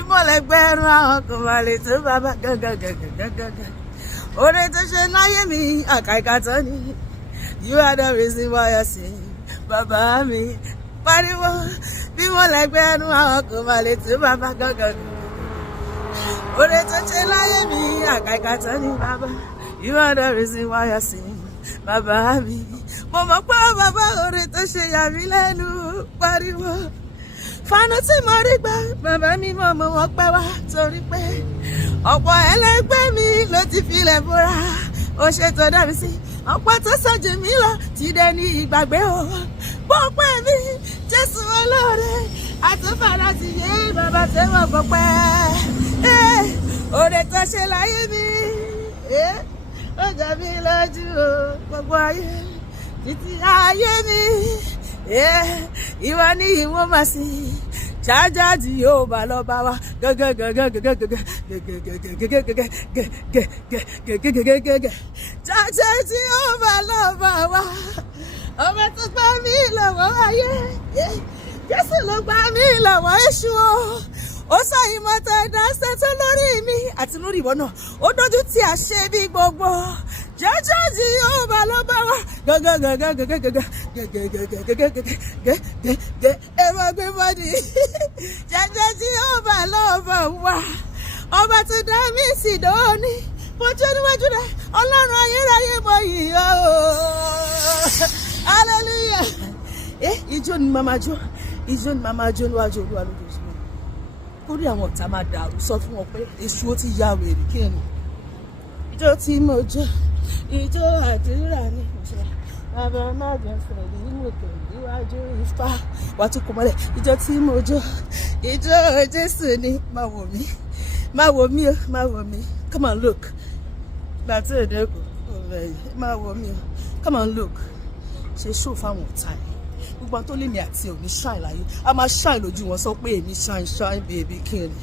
ìmọ̀lẹ́gbẹ̀rún àwọn kò máa lè tó bàbá gàgàgàgàgàgà. Oore tó ṣe láyé mi, akaikatan ni. You are the reason why I sing. Bàbá mi, pariwo, ìmọ̀lẹ́gbẹ̀rún àwọn kò máa lè tó bàbá gàgàgàgà. Oore tó ṣe láyé mi, akaikatan ni bàbá. You are the reason why I sing. Bàbá mi, mo mọ̀ pé bàbá oore tó ṣe yà mí lẹ́nu, pariwo. Fàánù tí mo rí gbà, bàbá mi mọ̀ mọ́ wọ́n pẹ́ wá torí pé ọ̀pọ̀ ẹlẹgbẹ́ mi ló ti filẹ̀ bóra. Ó ṣètò dá mi sí ọ̀pọ̀ tó sọ̀jù mí lọ ti dẹ̀ ní ìgbàgbé o. Pọ́pẹ́ mi, Jésù olóore, àtúfàdà ti yé bàbá tẹ́wọ̀ pọ́pẹ́. Oore tó ṣe láyé mi, ó jà mí lójú o, gbogbo ayé, títí ayé mi. Ìwọ ni ìwọ máa sí ṣáájá tí yóò bá lọ bá wa ṣáájá tí yóò bá lọ bá wa ọmọ tó gbà mí lọ́wọ́ ayé Jésù ló gbà mí lọ́wọ́ èṣù ó sọ ìmọ̀tò ìdánsẹ́ tó lórí mi àti lórí ìwọ náà ó dójú tí a ṣe bí gbogbo jẹ́jẹ́ tí yóò bá lọ bá wa ẹ̀rọ gbé bọ́dì jẹ́jẹ́ tí yóò bá lọ bá wa ọba tó dá mi sí dóní mojú níwájú rẹ ọlọ́run ayérayé mọ yìí o hallelujah. Ijó ni màmá jó níwájú olúwa lójoojúmọ́ kórí àwọn ọ̀tá máa dàrú sọ fún wọn pé èṣù ó ti ya wèrè kí ni ijó tí mo jó ijó àdúrà ni bàbá má jẹ fẹ̀lì mọ̀tò níwájú ifá wà tún kò mọ́lẹ̀ ijó tí mo jó ijó Jésù ni má wò mí come on look gbà tí èdè kò má wò mí come on look ṣe ṣó fáwọn ọ̀tá yìí gbogbo tó lé mi àti òní ṣáì láyé a máa ṣáì lójú wọn sọ pé èmi ṣáì bèbí kí ni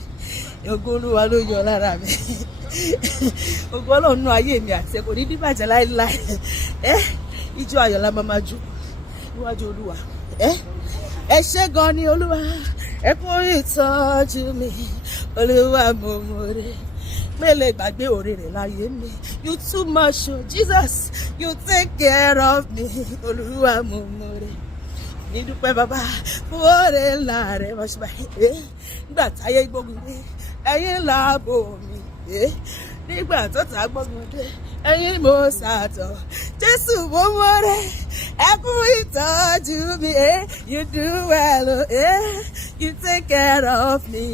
ògo Olúwa ló yọ lára mi ògo Ọlọ́run nú ayé mi àti ẹ̀kọ́ ní díbàjẹ́ láéláé ijó ayọ̀ la máa jó níwájú Olúwa ẹ ṣé gan ni Olúwa ẹ kú ìtọ́jú mi Olúwa mo mọ̀re mele gbàgbé oore rẹ̀ láyé mi you too much oh Jesus you take care of me Olúwa mo mọ̀re ní dúpẹ́ bàbá fún oore ńlá rẹ̀ wọ́n ṣe báyìí nígbà táyé gbógun dé ẹ̀yin láàbò mi nígbà tó ta gbógun dé ẹ̀yin mo ṣàtọ̀ Jésù mo mọ̀re ẹ kú ìtọ́jú mi you do well you take care of me.